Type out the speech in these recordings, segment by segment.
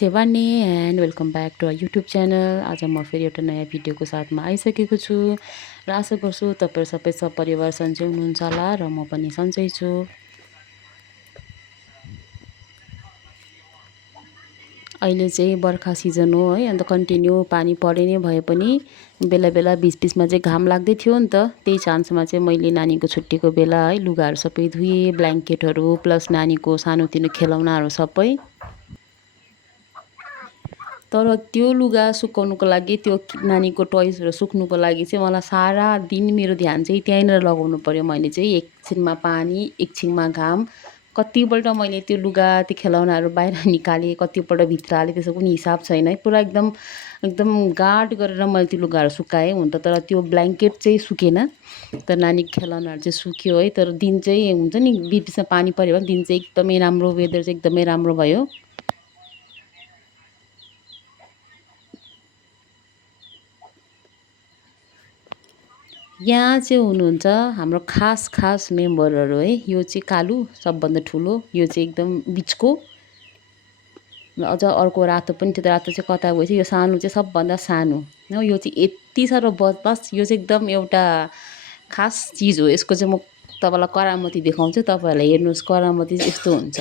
Sewani and welcome back to our YouTube channel. आज म फेरि एउटा नयाँ भिडियोको साथमा आइसकेको छु र आशा गर्छु तपाईहरु सबै सपरिवार सन्चै हुनुहुन्छ होला र म पनि सन्चै छु। अहिले चाहिँ बर्खा सिजन हो है, अन्त कन्टिन्यू पानी परे नै भए पनि बेला बेला बिचबिचमा चाहिँ घाम लाग्दै थियो नि त। त्यही चान्समा चाहिँ मैले नानीको छुट्टीको बेला है लुगाहरू सबै धुएँ, ब्ल्याङ्केटहरू प्लस नानीको सानोतिनो खेलौनाहरू सबै। तर त्यो लुगा सुकाउनुको लागि, त्यो नानीको टोयजहरू सुक्नुको लागि चाहिँ मलाई सारा दिन मेरो ध्यान चाहिँ त्यहीँनिर लगाउनु पर्यो। मैले चाहिँ एकछिनमा पानी, एकछिनमा घाम, कतिपल्ट मैले त्यो लुगा, त्यो खेलौनाहरू बाहिर निकालेँ, कतिपल्ट भित्र हालेँ, त्यसको पनि हिसाब छैन है। पुरा एकदम एकदम गाढ गरेर मैले त्यो लुगाहरू सुकाएँ हुन त, तर त्यो ब्ल्याङ्केट चाहिँ सुकेन। तर नानीको खेलौनाहरू चाहिँ सुक्यो है। तर दिन चाहिँ हुन्छ नि, बिचबिचमा पानी पऱ्यो भने दिन चाहिँ एकदमै राम्रो, वेदर चाहिँ एकदमै राम्रो भयो। यहाँ चाहिँ हुनुहुन्छ हाम्रो खास मेम्बरहरू है। यो चाहिँ कालु सबभन्दा ठुलो, यो चाहिँ एकदम बिचको, अझ अर्को रातो पनि थियो, रातो चाहिँ कता गएछ। यो सानो चाहिँ सबभन्दा सानो हो। यो चाहिँ यति साह्रो बदमास, यो चाहिँ एकदम एउटा खास चिज हो। यसको चाहिँ म तपाईँलाई करामती देखाउँछु, तपाईँहरूलाई हेर्नुहोस् करामती चाहिँ यस्तो हुन्छ।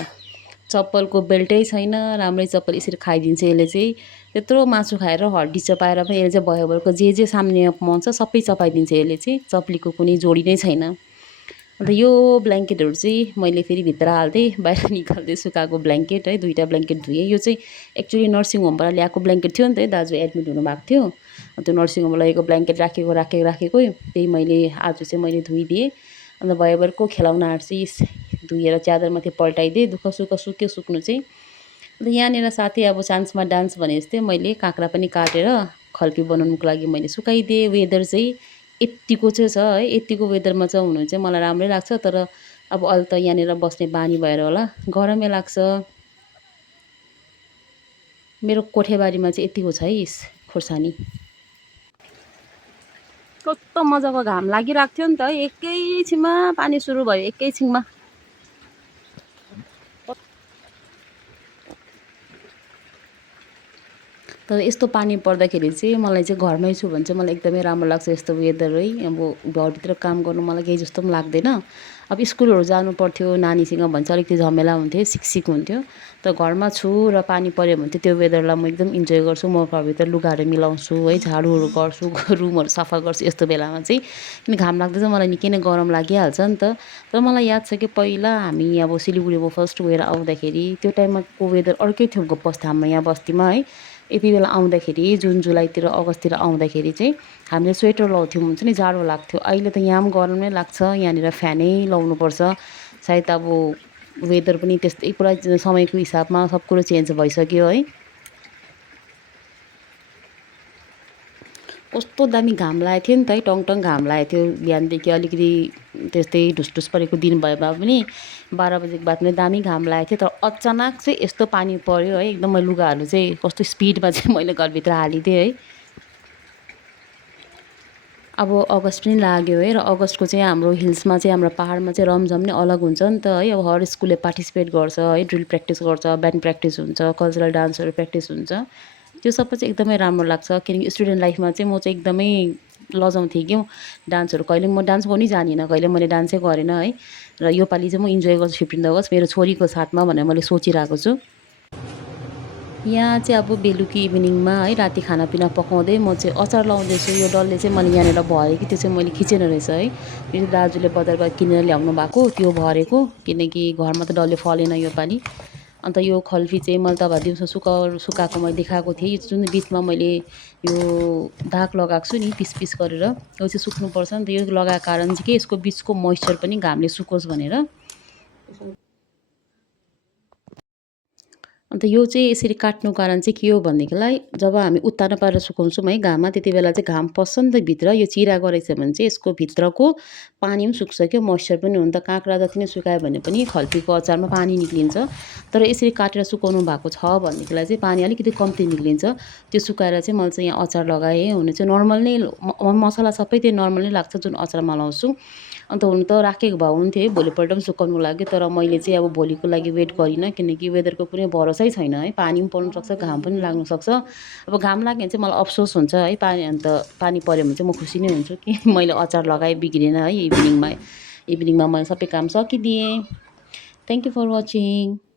चप्पलको बेल्टै छैन, राम्रै चप्पल यसरी खाइदिन्छ यसले चाहिँ। त्यत्रो मासु खाएर हड्डी चपाएर पनि यसले चाहिँ भयोभरको जे साम्नेमा पाउँछ सबै चपाइदिन्छ यसले चाहिँ। चप्लीको कुनै जोडी नै छैन। अन्त यो ब्ल्याङ्केटहरू चाहिँ मैले फेरि भित्र हाल्दै बाहिर निकाल्दै सुकाएको ब्ल्याङ्केट है, 2टा ब्ल्याङ्केट धुएँ। यो चाहिँ एक्चुअली नर्सिङ होमबाट ल्याएको ब्ल्याङ्केट थियो नि त, दाजु एडमिट हुनुभएको थियो। त्यो नर्सिङ होममा लगेको ब्ल्याङ्केट राखेकै त्यही मैले आज चाहिँ मैले धोइदिएँ। अन्त भयोभरको खेलौनाहरू चाहिँ धोएर च्यादरमाथि पल्टाइदिएँ। दुःख सुख सुक्यो सुक्नु चाहिँ। अन्त यहाँनिर साथै अब चान्समा डान्स भने जस्तै मैले काँक्रा पनि काटेर खल्पी बनाउनुको लागि मैले सुकाइदिएँ। वेदर चाहिँ यत्तिको चाहिँ छ है। यत्तिको वेदरमा चाहिँ हुनु चाहिँ मलाई राम्रै लाग्छ। तर अब अहिले त यहाँनिर बस्ने बानी भएर होला गरमै लाग्छ। मेरो कोठेबारीमा चाहिँ यत्तिको छ है खोर्सानी। कस्तो मजाको घाम लागिरहेको थियो नि त, एकैछिनमा पानी सुरु भयो, एकैछिनमा। तर यस्तो पानी पर्दाखेरि चाहिँ मलाई चाहिँ घरमै छु भने चाहिँ मलाई एकदमै राम्रो लाग्छ यस्तो वेदर है। अब घरभित्र काम गर्नु मलाई केही जस्तो पनि लाग्दैन। अब स्कुलहरू जानु पर्थ्यो नानीसँग भने चाहिँ अलिकति झमेला हुन्थ्यो, सिकसिक हुन्थ्यो। तर घरमा छु र पानी पऱ्यो भने चाहिँ त्यो वेदरलाई म एकदम इन्जोय गर्छु। म घरभित्र लुगाहरू मिलाउँछु है, झाडुहरू गर्छु, रुमहरू सफा गर्छु यस्तो बेलामा चाहिँ। किन घाम लाग्दा चाहिँ मलाई निकै नै गरम लागिहाल्छ नि त। तर मलाई याद छ कि पहिला हामी अब सिलगढीमा फर्स्ट गएर आउँदाखेरि त्यो टाइमको वेदर अर्कै थियो हाम्रो यहाँ बस्तीमा है। यति बेला आउँदाखेरि जुन जुलाईतिर अगस्ततिर आउँदाखेरि चाहिँ हामीले स्वेटर लाउँथ्यौँ, हुन्छ नि, जाडो लाग्थ्यो। अहिले त यहाँ पनि गरम नै लाग्छ, यहाँनिर फ्यानै लाउनुपर्छ। सायद अब वेदर पनि त्यस्तै पुरा समयको हिसाबमा सब कुरो चेन्ज भइसक्यो है। कस्तो दामी घाम लागेको थियो नि त है, टङटङ घाम लागेको थियो बिहानदेखि। अलिकति त्यस्तै ढुसढुस परेको दिन भए पनि 12 बजेको बाद पनि दामी घाम लागेको थियो। तर अचानक चाहिँ यस्तो पानी पऱ्यो है, एकदम लुगाहरू चाहिँ कस्तो स्पिडमा चाहिँ मैले घरभित्र हालिदिएँ है। अब अगस्ट पनि लाग्यो है, र अगस्टको चाहिँ हाम्रो हिल्समा चाहिँ हाम्रो पाहाडमा चाहिँ रमझम नै अलग हुन्छ नि त है। अब हर स्कुलले पार्टिसिपेट गर्छ है, ड्रिल प्र्याक्टिस गर्छ, ब्यान्ड प्र्याक्टिस हुन्छ, कल्चरल डान्सहरू प्र्याक्टिस हुन्छ। त्यो सबै चाहिँ एकदमै राम्रो लाग्छ। किनकि स्टुडेन्ट लाइफमा चाहिँ म चाहिँ एकदमै लजाउँथेँ क्याउ डान्सहरू। कहिले म डान्स गर्नै जानिनँ, कहिले मैले डान्सै गरेन है। र योपालि चाहिँ म इन्जोय गर्छु 15 अगस्ट मेरो छोरीको साथमा भनेर मैले सोचिरहेको छु। यहाँ चाहिँ अब बेलुकी इभिनिङमा है, राति खानापिना पकाउँदै म चाहिँ अचार लाउँदैछु। यो डल्ले चाहिँ मैले यहाँनिर भरेँ कि त्यो चाहिँ मैले खिचेन रहेछ है। यो चाहिँ दाजुले बजारबाट किनेर ल्याउनु भएको, त्यो भरेको। किनकि घरमा त डल्ले फलेन योपालि। अन्त यो खल्फी चाहिँ मैले तपाईँलाई दिउँसो सुकाएको मैले देखाएको थिएँ। यो जुन बिचमा मैले यो दाग लगाएको छु नि पिस पिस गरेर, यो चाहिँ सुक्नुपर्छ नि त। यो लगाएको कारण चाहिँ के, यसको बिचको मोइस्चर पनि घामले सुकोस् भनेर। अन्त यो चाहिँ यसरी काट्नु कारण चाहिँ के हो भनेदेखिलाई, जब हामी उत्तानो पारेर सुकाउँछौँ है घाममा, त्यति बेला चाहिँ घाम पस्छ नि त भित्र। यो चिरा गरेछ भने चाहिँ यसको भित्रको पानी पनि सुक्छ क्या, मोइस्चर पनि। हुन त काँक्रा जति नै सुकायो भने पनि खल्पीको अचारमा पानी निक्लिन्छ। तर यसरी काटेर सुकाउनु भएको छ भनेदेखिलाई चाहिँ पानी अलिकति कम्ती निक्लिन्छ। त्यो सुकाएर चाहिँ मैले चाहिँ यहाँ अचार लगाएँ। हुन चाहिँ नर्मल नै मसला सबै त्यही नर्मल नै लाग्छ जुन अचारमा लाउँछु। अन्त हुनु त राखेको भए हुन्थ्यो है, भोलिपल्ट पनि सुकाउनुको लागि। तर मैले चाहिँ अब भोलिको लागि वेट गरिनँ, किनकि वेदरको कुनै भरोसै छैन है, पानी पनि पर्नुसक्छ, घाम पनि लाग्नुसक्छ। अब घाम लाग्यो भने चाहिँ मलाई अफसोस हुन्छ है, अन्त पानी पऱ्यो भने चाहिँ म खुसी नै हुन्छु कि मैले अचार लगाएँ, बिग्रेन है। इभिनिङमा मैले सबै काम सकिदिएँ। Thank you for watching.